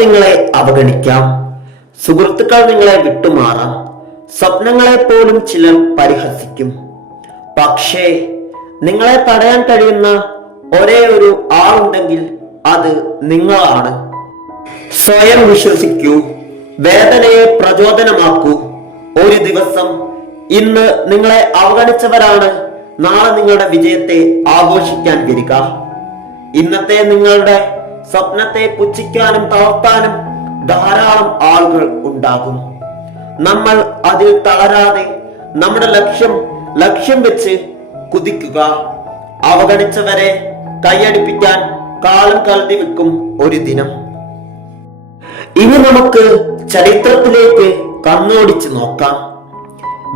നിങ്ങളെ അവഗണിക്കാം, സുഹൃത്തുക്കൾ നിങ്ങളെ വിട്ടുമാറാം, സ്വപ്നങ്ങളെ പോലും ചിലർ പരിഹസിക്കും. പക്ഷേ നിങ്ങളെ തടയാൻ കഴിയുന്ന ഒരേ ഒരു ആളുണ്ടെങ്കിൽ അത് നിങ്ങളാണ്. സ്വയം വിശ്വസിക്കൂ, വേദനയെ പ്രചോദനമാക്കൂ. ഒരു ദിവസം ഇന്ന് നിങ്ങളെ അവഗണിച്ചവരാണ് നാളെ നിങ്ങളുടെ വിജയത്തെ ആഘോഷിക്കാൻ വരിക. ഇന്നത്തെ നിങ്ങളുടെ സ്വപ്നത്തെ പുച്ഛിക്കാനും തളർത്താനും ധാരാളം ആളുകൾ ഉണ്ടാകും. നമ്മൾ അതിൽ തളരാതെ നമ്മുടെ ലക്ഷ്യം വെച്ച് കുതിക്കുക. അവഗണിച്ചവരെ കൈയടിപ്പിക്കാൻ കാലം കരുതി വെക്കും ഒരു ദിനം. ഇനി നമുക്ക് ചരിത്രത്തിലേക്ക് കണ്ണോടിച്ച് നോക്കാം.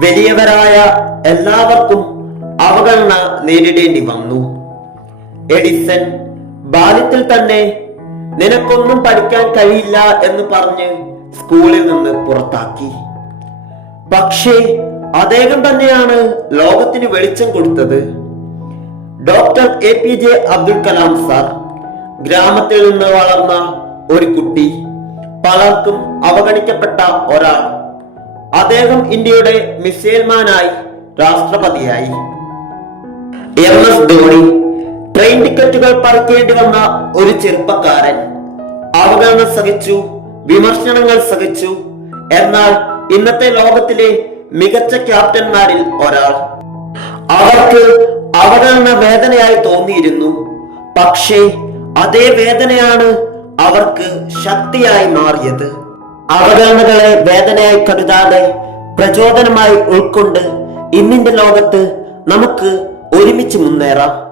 വലിയവരായ എല്ലാവർക്കും അവഗണന നേരിടേണ്ടി വന്നു. എഡിസൺ ബാല്യത്തിൽ തന്നെ നിനക്കൊന്നും പഠിക്കാൻ കഴിയില്ല എന്ന് പറഞ്ഞ് സ്കൂളിൽ നിന്ന് പുറത്താക്കി. പക്ഷേ അദ്ദേഹം തന്നെയാണ് ലോകത്തിന് വെളിച്ചം കൊടുത്തത്. Doctor APJ Abdul Kalam sir ഗ്രാമത്തിൽ നിന്ന് വളർന്ന ഒരു കുട്ടി, പലർക്കും അവഗണിക്കപ്പെട്ട ഒരാൾ. അദ്ദേഹം ഇന്ത്യയുടെ മിസൈൽ മാനായി, രാഷ്ട്രപതിയായി. MS ധോണി ട്രെയിൻ ടിക്കറ്റുകൾ പറിക്കേണ്ടി വന്ന ഒരു ചെറുപ്പക്കാരൻ. അവഗണന സഹിച്ചു, വിമർശനങ്ങൾ സഹിച്ചു. എന്നാൽ ഇന്നത്തെ ലോകത്തിലെ മികച്ച ക്യാപ്റ്റന്മാരിൽ ഒരാൾ. അവർക്ക് അവഗണന വേദനയായി തോന്നിയിരുന്നു. പക്ഷേ അതേ വേദനയാണ് അവർക്ക് ശക്തിയായി മാറിയത്. അവഗണനകളെ വേദനയായി കരുതാതെ പ്രചോദനമായി ഉൾക്കൊണ്ട് ഇന്നിന്റെ ലോകത്ത് നമുക്ക് ഒരുമിച്ച് മുന്നേറാം.